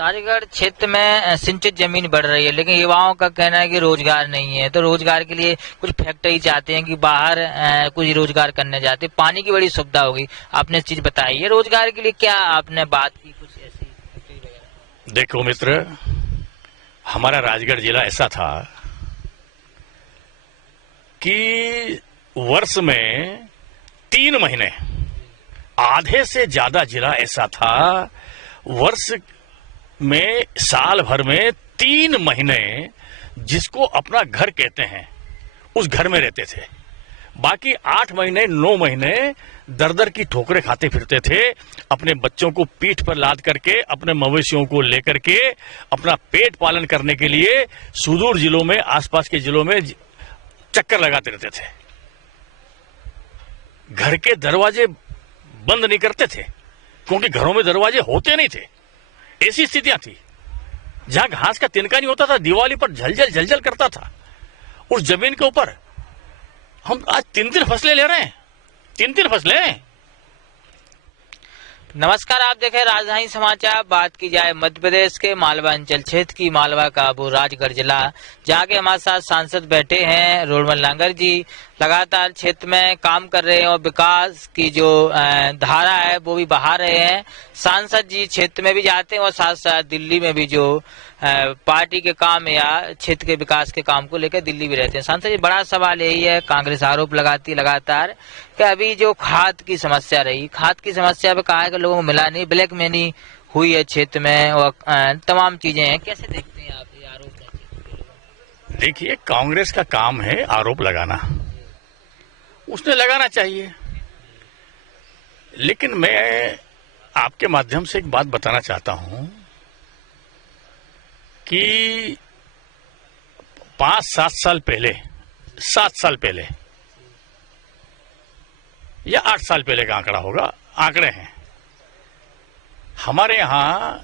राजगढ़ क्षेत्र में सिंचित जमीन बढ़ रही है, लेकिन युवाओं का कहना है कि रोजगार नहीं है, तो रोजगार के लिए कुछ फैक्ट्री चाहते हैं कि बाहर कुछ रोजगार करने जाते हैं। पानी की बड़ी सुविधा होगी, आपने इस चीज बताई है। रोजगार के लिए क्या आपने बात की, कुछ ऐसी फैक्ट्री वगैरह? देखो मित्र, हमारा राजगढ़ जिला ऐसा था कि वर्ष में 3 महीने, आधे से ज्यादा जिला ऐसा था वर्ष में, साल भर में 3 महीने जिसको अपना घर कहते हैं उस घर में रहते थे। बाकी 8 महीने 9 महीने दर दर की ठोकरें खाते फिरते थे, अपने बच्चों को पीठ पर लाद करके, अपने मवेशियों को लेकर के अपना पेट पालन करने के लिए सुदूर जिलों में, आसपास के जिलों में चक्कर लगाते रहते थे। घर के दरवाजे बंद नहीं करते थे क्योंकि घरों में दरवाजे होते नहीं थे। ऐसी स्थितियां थी जहां घास का तिनका नहीं होता था, दिवाली पर झलझल झलझल करता था। उस जमीन के ऊपर हम आज 3 फसलें ले रहे हैं, 3 फसलें। नमस्कार, आप देखें राजधानी समाचार। बात की जाए मध्य प्रदेश के मालवा अंचल क्षेत्र की, मालवा का वो राजगढ़ जिला, जहाँ के हमारे साथ सांसद बैठे हैं रोडमल लांगर जी। लगातार क्षेत्र में काम कर रहे हैं और विकास की जो धारा है वो भी बहा रहे हैं। सांसद जी क्षेत्र में भी जाते हैं और साथ साथ दिल्ली में भी जो पार्टी के काम या क्षेत्र के विकास के काम को लेकर दिल्ली भी रहते हैं। सांसद जी, बड़ा सवाल यही है, कांग्रेस आरोप लगाती है लगातार कि अभी जो खाद की समस्या रही, खाद की समस्या पे कहा है कि लोगों को मिला नहीं, ब्लैक मनी हुई है क्षेत्र में और तमाम चीजें हैं। कैसे देखते हैं आप ये आरोप? देखिए, कांग्रेस का काम है आरोप लगाना, उसने लगाना चाहिए। लेकिन मैं आपके माध्यम से एक बात बताना चाहता हूं कि 5-7 साल पहले, 7 साल पहले या 8 साल पहले का आंकड़ा होगा, आंकड़े हैं, हमारे यहां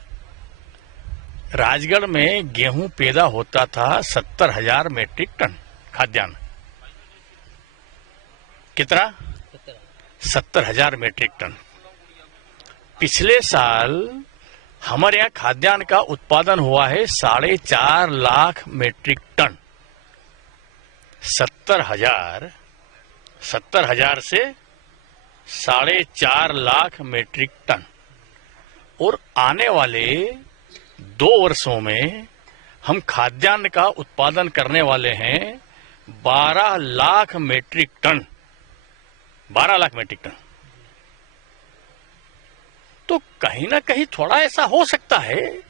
राजगढ़ में गेहूं पैदा होता था 70,000 मेट्रिक टन खाद्यान्न। कितना? 70,000 मेट्रिक टन। पिछले साल हमारे यहाँ खाद्यान्न का उत्पादन हुआ है 4.5 लाख मेट्रिक टन। 70,000 से 4.5 लाख मेट्रिक टन, और आने वाले 2 वर्षों में हम खाद्यान्न का उत्पादन करने वाले हैं 12 lakh metric ton. 12 lakh metric ton. तो कहीं ना कहीं थोड़ा ऐसा हो सकता है,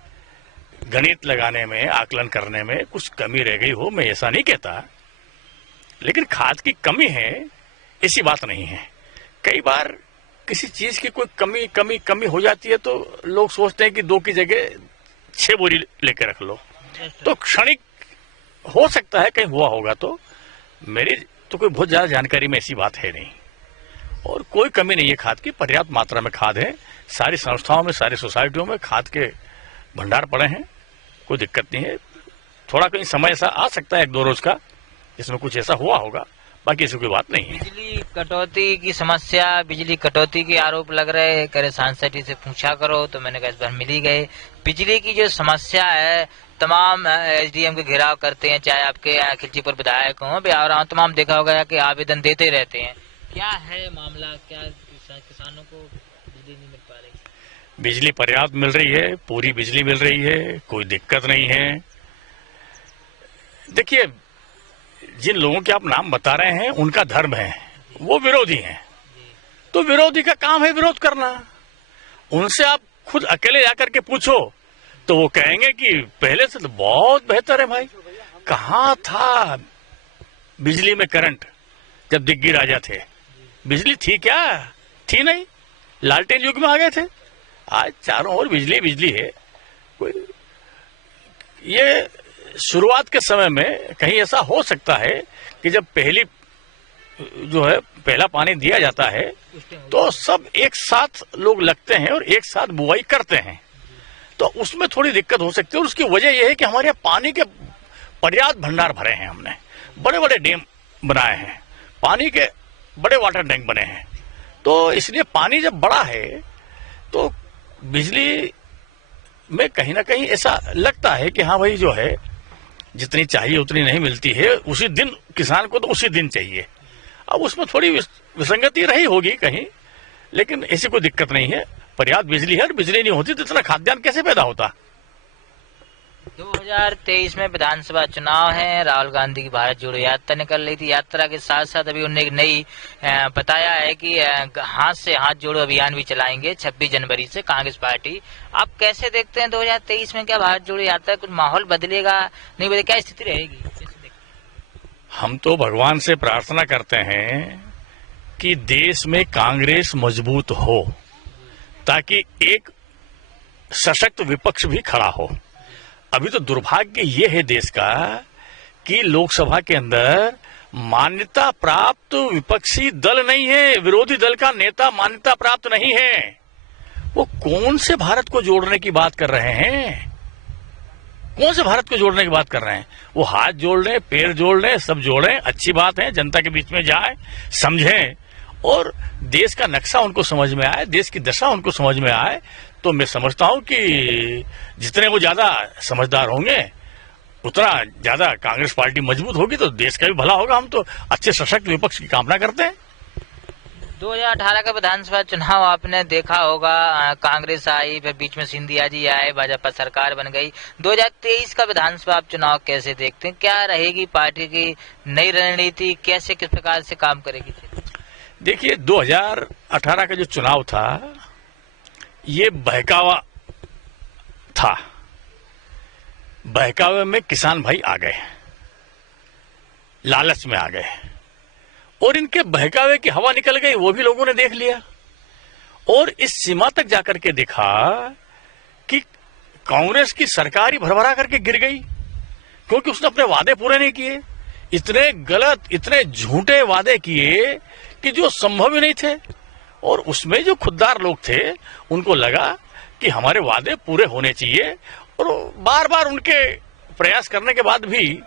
गणित लगाने में, आकलन करने में कुछ कमी रह गई हो, मैं ऐसा नहीं कहता, लेकिन खाद की कमी है ऐसी बात नहीं है। कई बार किसी चीज की कोई कमी हो जाती है तो लोग सोचते हैं कि 2 की जगह 6 बोरी लेकर रख लो, तो क्षणिक हो सकता है कहीं हुआ होगा। तो मेरी तो कोई बहुत ज्यादा जानकारी में ऐसी बात है नहीं, और कोई कमी नहीं है खाद की, पर्याप्त मात्रा में खाद है। सारी संस्थाओं में, सारी सोसाइटियों में खाद के भंडार पड़े हैं, कोई दिक्कत नहीं है। थोड़ा कहीं समय ऐसा आ सकता है 1-2 रोज का, जिसमें कुछ ऐसा हुआ होगा, बाकी ऐसी कोई बात नहीं है। बिजली कटौती की समस्या, बिजली कटौती के आरोप लग रहे हैं, करे सांसद जी से पूछा करो, तो मैंने कहा इस बार मिल ही गए। बिजली की जो समस्या है, तमाम एसडीएम के घेराव करते हैं, चाहे आपके खिलचीपुर विधायक हों, बिहार, तमाम देखा होगा कि आवेदन देते रहते हैं। क्या है मामला, क्या किसानों को बिजली नहीं मिल पा रही? बिजली पर्याप्त मिल रही है, पूरी बिजली मिल रही है, कोई दिक्कत नहीं है। देखिए, जिन लोगों के आप नाम बता रहे हैं उनका धर्म है, वो विरोधी हैं, तो विरोधी का काम है विरोध करना। उनसे आप खुद अकेले जाकर के पूछो तो वो कहेंगे कि पहले से तो बहुत बेहतर है भाई। कहाँ था बिजली में करंट जब दिग्गी राजा थे? बिजली थी क्या? थी नहीं, लालटेन युग में आ गए थे। आज चारों ओर बिजली बिजली है। कोई ये शुरुआत के समय में कहीं ऐसा हो सकता है कि जब पहला पानी दिया जाता है तो सब एक साथ लोग लगते हैं और एक साथ बुआई करते हैं, तो उसमें थोड़ी दिक्कत हो सकती है। और उसकी वजह यह है कि हमारे यहाँ पानी के पर्याप्त भंडार भरे हैं, हमने बड़े बड़े डैम बनाए हैं, पानी के बड़े वाटर टैंक बने हैं, तो इसलिए पानी जब बड़ा है तो बिजली में कहीं ना कहीं ऐसा लगता है कि हाँ भाई जो है जितनी चाहिए उतनी नहीं मिलती है, उसी दिन किसान को तो उसी दिन चाहिए। अब उसमें थोड़ी विसंगति रही होगी कहीं, लेकिन ऐसी कोई दिक्कत नहीं है। पर्याप्त बिजली है और बिजली नहीं होती तो इतना खाद्यान्न कैसे पैदा होता। 2023 में विधानसभा चुनाव है। राहुल गांधी की भारत जोड़ो यात्रा निकल रही थी। यात्रा के साथ साथ अभी उन्होंने एक नई बताया है कि हाथ से हाथ जोड़ो अभियान भी चलाएंगे 26 जनवरी से कांग्रेस पार्टी। आप कैसे देखते हैं 2023 में, क्या भारत जोड़ो यात्रा कुछ माहौल बदलेगा, नहीं बदले, क्या स्थिति रहेगी? हम तो भगवान से प्रार्थना करते हैं कि देश में कांग्रेस मजबूत हो, ताकि एक सशक्त विपक्ष भी खड़ा हो। अभी तो दुर्भाग्य ये है देश का कि लोकसभा के अंदर मान्यता प्राप्त विपक्षी दल नहीं है, विरोधी दल का नेता मान्यता प्राप्त नहीं है। वो कौन से भारत को जोड़ने की बात कर रहे हैं? कौन से भारत को जोड़ने की बात कर रहे हैं? वो हाथ जोड़ लें, पैर जोड़ लें, सब जोड़ें, अच्छी बात है, जनता के बीच में जाए, समझें और देश का नक्शा उनको समझ में आए, देश की दशा उनको समझ में आए। तो मैं समझता हूं कि जितने वो ज्यादा समझदार होंगे उतना ज्यादा कांग्रेस पार्टी मजबूत होगी, तो देश का भी भला होगा। हम तो अच्छे सशक्त विपक्ष की कामना करते हैं। 2018 का विधानसभा चुनाव आपने देखा होगा, कांग्रेस आई, फिर बीच में सिंधिया जी आए, भाजपा सरकार बन गई। 2023 का विधानसभा चुनाव कैसे देखते हैं? क्या रहेगी पार्टी की नई रणनीति, कैसे किस प्रकार से काम करेगी? देखिए 2018 का जो चुनाव था ये बहकावा था। बहकावे में किसान भाई आ गए, लालच में आ गए और इनके बहकावे की हवा निकल गई, वो भी लोगों ने देख लिया। और इस सीमा तक जाकर के देखा कि कांग्रेस की सरकार ही भरभरा करके गिर गई, क्योंकि उसने अपने वादे पूरे नहीं किए। इतने गलत, इतने झूठे वादे किए कि जो संभव ही नहीं थे। और उसमें जो खुददार लोग थे उनको लगा कि हमारे वादे पूरे होने चाहिए, और बार बार उनके प्रयास करने के बाद भी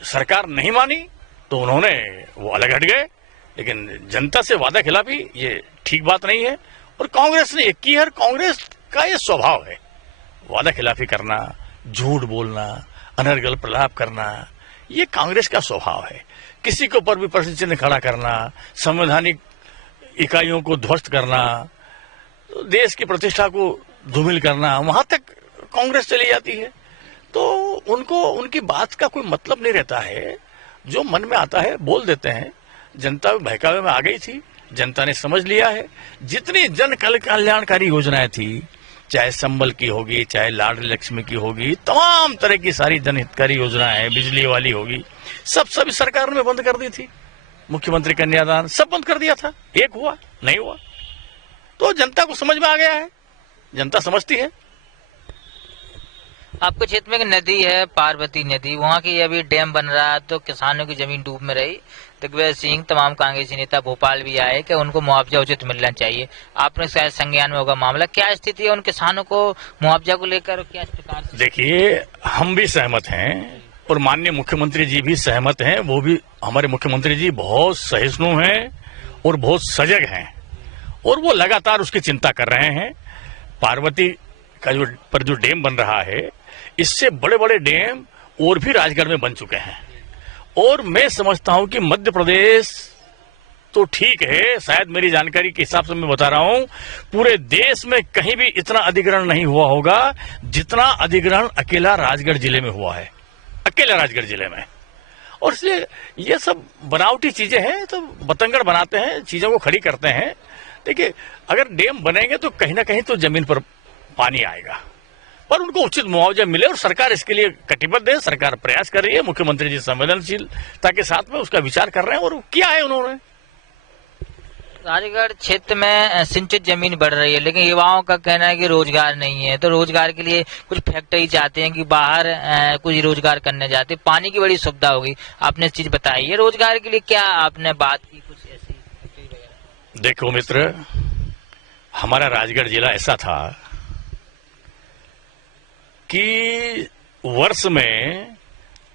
सरकार नहीं मानी, तो उन्होंने वो अलग हट गए। लेकिन जनता से वादा खिलाफी ये ठीक बात नहीं है, और कांग्रेस ने एक की है। कांग्रेस का ये स्वभाव है, वादा खिलाफी करना, झूठ बोलना, अनर्गल प्रलाप करना, ये कांग्रेस का स्वभाव है। किसी के ऊपर भी प्रश्न चिन्ह खड़ा करना, संवैधानिक इकाइयों को ध्वस्त करना, देश की प्रतिष्ठा को धूमिल करना, वहां तक कांग्रेस चली जाती है। तो उनको उनकी बात का कोई मतलब नहीं रहता है, जो मन में आता है बोल देते हैं। जनता बहकावे में आ गई थी, जनता ने समझ लिया है। जितनी जन कल्याणकारी योजनाएं थी, चाहे संबल की होगी, चाहे लाडली लक्ष्मी की होगी, तमाम तरह की सारी जनहितकारी योजनाएं, बिजली वाली होगी, सब सरकार ने बंद कर दी थी। मुख्यमंत्री कन्यादान सब बंद कर दिया था, एक हुआ नहीं हुआ। तो जनता को समझ में आ गया है, जनता समझती है। आपके क्षेत्र में एक नदी है, पार्वती नदी, वहाँ की अभी डैम बन रहा है, तो किसानों की जमीन डूब में रही। दिग्विजय सिंह, तमाम कांग्रेसी नेता भोपाल भी आए कि उनको मुआवजा उचित मिलना चाहिए। आपने शायद संज्ञान में होगा मामला, क्या स्थिति है उन किसानों को मुआवजा को लेकर, क्या इस प्रकार से? देखिए हम भी सहमत हैं और माननीय मुख्यमंत्री जी भी सहमत हैं। वो भी, हमारे मुख्यमंत्री जी बहुत सहिष्णु हैं और बहुत सजग हैं, और वो लगातार उसकी चिंता कर रहे हैं। पार्वती का जो डैम बन रहा है, इससे बड़े बड़े डैम और भी राजगढ़ में बन चुके हैं। और मैं समझता हूं कि मध्य प्रदेश तो ठीक है, शायद मेरी जानकारी के हिसाब से मैं बता रहा हूं, पूरे देश में कहीं भी इतना अधिग्रहण नहीं हुआ होगा जितना अधिग्रहण अकेला राजगढ़ जिले में हुआ है, अकेला राजगढ़ जिले में। और इसलिए ये सब बनावटी चीजें हैं, तो बतंगड़ बनाते हैं, चीजों को खड़ी करते हैं। देखिए अगर डैम बनेंगे तो कहीं ना कहीं तो जमीन पर पानी आएगा, पर उनको उचित मुआवजा मिले, और सरकार इसके लिए कटिबद्ध है। सरकार प्रयास कर रही है, मुख्यमंत्री जी संवेदनशीलता के साथ में उसका विचार कर रहे हैं, और किया है उन्होंने। राजगढ़ क्षेत्र में सिंचित जमीन बढ़ रही है, लेकिन युवाओं का कहना है कि रोजगार नहीं है, तो रोजगार के लिए कुछ फैक्ट्री चाहते हैं कि बाहर कुछ रोजगार करने जाते हैं। पानी की बड़ी सुविधा होगी, आपने इस चीज बताई है। रोजगार के लिए क्या आपने बात की, कुछ ऐसी फैक्ट्री वगैरह? देखो मित्र, हमारा राजगढ़ जिला ऐसा था कि वर्ष में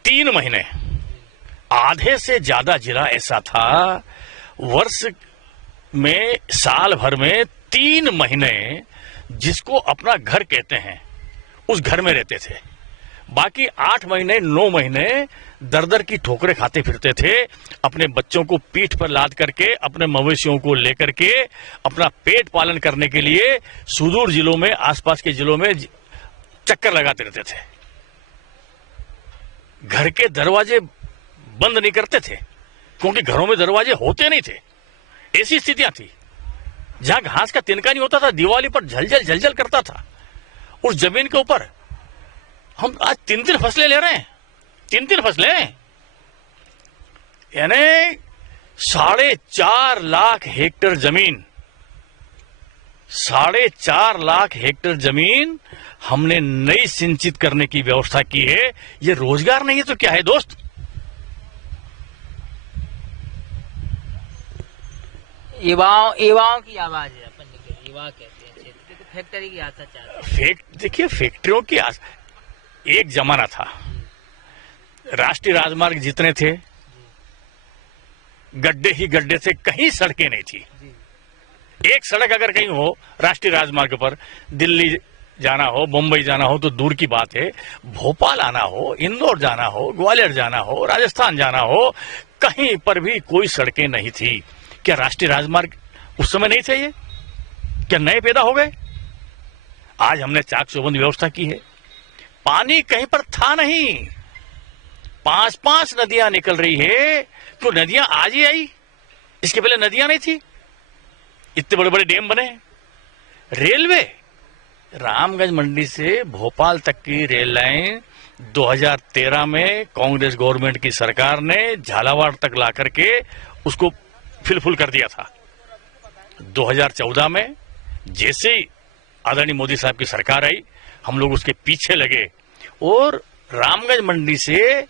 3 महीने, आधे से ज्यादा जिला ऐसा था, वर्ष में, साल भर में 3 महीने जिसको अपना घर कहते हैं, उस घर में रहते थे। बाकी 8 महीने 9 महीने दर दर की ठोकरें खाते फिरते थे, अपने बच्चों को पीठ पर लाद करके, अपने मवेशियों को लेकर के अपना पेट पालन करने के लिए सुदूर जिलों में, आसपास के जिलों में चक्कर लगाते रहते थे। घर के दरवाजे बंद नहीं करते थे, क्योंकि घरों में दरवाजे होते नहीं थे। ऐसी स्थितियां थी। जहां घास का तिनका नहीं होता था, दिवाली पर झलझल झलझल करता था। उस जमीन के ऊपर हम आज 3-3 फसलें ले रहे हैं, 3-3 फसलें, यानी 4.5 लाख हेक्टेयर जमीन, 4.5 लाख हेक्टेयर जमीन हमने नई सिंचित करने की व्यवस्था की है। ये रोजगार नहीं है तो क्या है दोस्त? युवाओं की आवाज है, अपन युवा कहते हैं, क्षेत्र को फैक्ट्री की आशा चाहते हैं। देखिए, फैक्ट्रियों की एक जमाना था, राष्ट्रीय राजमार्ग जितने थे गड्ढे ही गड्ढे थे, कहीं सड़कें नहीं थी। एक सड़क अगर कहीं हो राष्ट्रीय राजमार्ग पर, दिल्ली जाना हो, मुंबई जाना हो तो दूर की बात है, भोपाल आना हो, इंदौर जाना हो, ग्वालियर जाना हो, राजस्थान जाना हो, कहीं पर भी कोई सड़कें नहीं थी। क्या राष्ट्रीय राजमार्ग उस समय नहीं थे? ये क्या नए पैदा हो गए? आज हमने चाक चौबंद व्यवस्था की है। पानी कहीं पर था नहीं, 5-5 नदियां निकल रही है। तो नदियां आज ही आई, इसके पहले नदियां नहीं थी। इतने बड़े बड़े डैम बने। रेलवे, रामगंज मंडी से भोपाल तक की रेल लाइन 2013 में कांग्रेस गवर्नमेंट की सरकार ने झालावाड़ तक ला करके उसको फिल कर दिया था। 2014 में जैसे ही आदरणीय मोदी साहब की सरकार आई, हम लोग उसके पीछे लगे और रामगंज मंडी से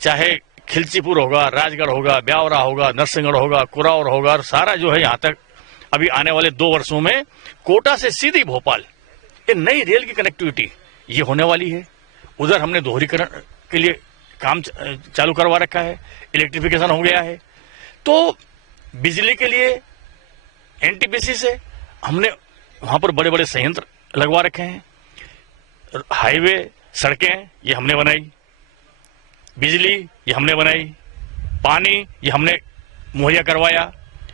चाहे खिलचीपुर होगा, राजगढ़ होगा, ब्यावरा होगा, नरसिंहगढ़ होगा, कुराउर होगा, और सारा जो है यहां तक अभी आने वाले 2 वर्षों में कोटा से सीधी भोपाल, ये नई रेल की कनेक्टिविटी ये होने वाली है। उधर हमने दोहरीकरण के लिए काम चालू करवा रखा है, इलेक्ट्रिफिकेशन हो गया है। तो बिजली के लिए एनटीपीसी से हमने वहां पर बड़े बड़े संयंत्र लगवा रखे हैं। हाईवे, सड़कें ये हमने बनाई, बिजली ये हमने बनाई, पानी ये हमने मुहैया करवाया,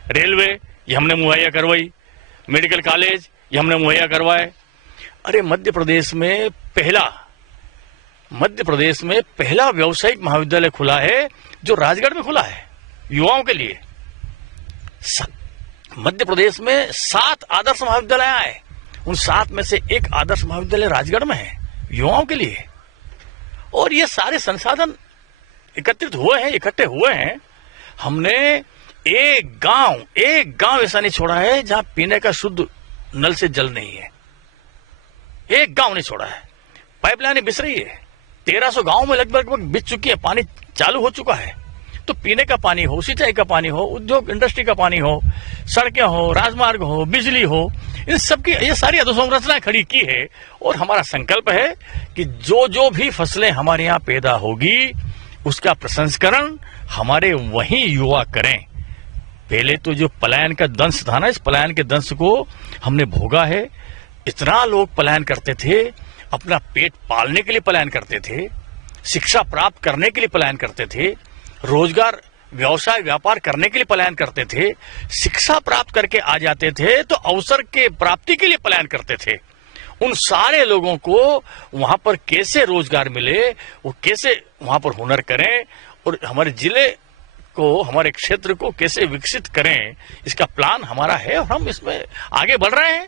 रेलवे ये हमने मुहैया करवाई, मेडिकल कॉलेज ये हमने मुहैया करवाए। अरे मध्य प्रदेश में पहला व्यावसायिक महाविद्यालय खुला है जो राजगढ़ में खुला है युवाओं के लिए। मध्य प्रदेश में 7 आदर्श महाविद्यालय आए, उन 7 में से एक आदर्श महाविद्यालय राजगढ़ में है युवाओं के लिए। और ये सारे संसाधन इकट्ठे हुए हैं। हमने एक गांव ऐसा नहीं छोड़ा है जहां पीने का शुद्ध नल से जल नहीं है। एक गांव नहीं छोड़ा है। पाइपलाइनें बिछ रही है, 1300 गांव में लगभग बिछ चुकी है, पानी चालू हो चुका है। तो पीने का पानी हो, सिंचाई का पानी हो, उद्योग इंडस्ट्री का पानी हो, सड़कें हो, राजमार्ग हो, बिजली हो, इन सबकी ये सारी अधोसंरचना खड़ी की है। और हमारा संकल्प है कि जो भी फसलें हमारे यहाँ पैदा होगी उसका प्रसंस्करण हमारे वही युवा करें। पहले तो जो पलायन का दंश था ना, इस पलायन के दंश को हमने भोगा है। इतना लोग पलायन करते थे, अपना पेट पालने के लिए पलायन करते थे, शिक्षा प्राप्त करने के लिए पलायन करते थे, रोजगार, व्यवसाय, व्यापार करने के लिए पलायन करते थे, शिक्षा प्राप्त करके आ जाते थे तो अवसर के प्राप्ति के लिए पलायन करते थे। उन सारे लोगों को वहां पर कैसे रोजगार मिले, वो कैसे वहां पर हुनर करें और हमारे जिले को, हमारे क्षेत्र को कैसे विकसित करें, इसका प्लान हमारा है और हम इसमें आगे बढ़ रहे हैं।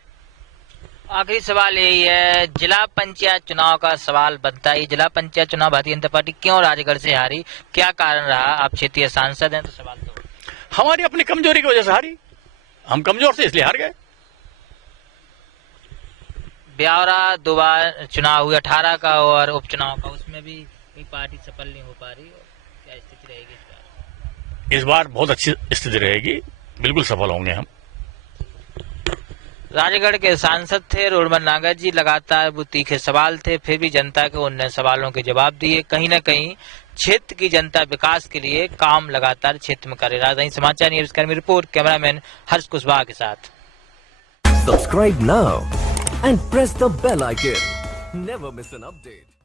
आखिरी सवाल यही है, जिला पंचायत चुनाव का सवाल बनता है। जिला पंचायत चुनाव भारतीय जनता पार्टी क्यों राजगढ़ से हारी, क्या कारण रहा? आप क्षेत्रीय सांसद हैं तो सवाल तो हमारी अपनी कमजोरी की वजह से हारी। हम कमजोर थे इसलिए हार गए। ब्यावरा 2 बार चुनाव हुए, 18 का और उपचुनाव का, उसमें भी कोई पार्टी सफल नहीं हो पा रही। क्या स्थिति रहेगी इस बार? इस बार बहुत अच्छी स्थिति रहेगी, बिल्कुल सफल होंगे हम। राजगढ़ के सांसद थे रोडमल नागर जी। लगातार वो तीखे सवाल थे, फिर भी जनता के उन सवालों के जवाब दिए। कहीं न कहीं क्षेत्र की जनता विकास के लिए काम लगातार क्षेत्र में करे। राजधानी समाचार न्यूज कर्मी रिपोर्ट, कैमरामैन हर्ष कुशवाहा के साथ। Subscribe now and press the bell icon. Never miss an update.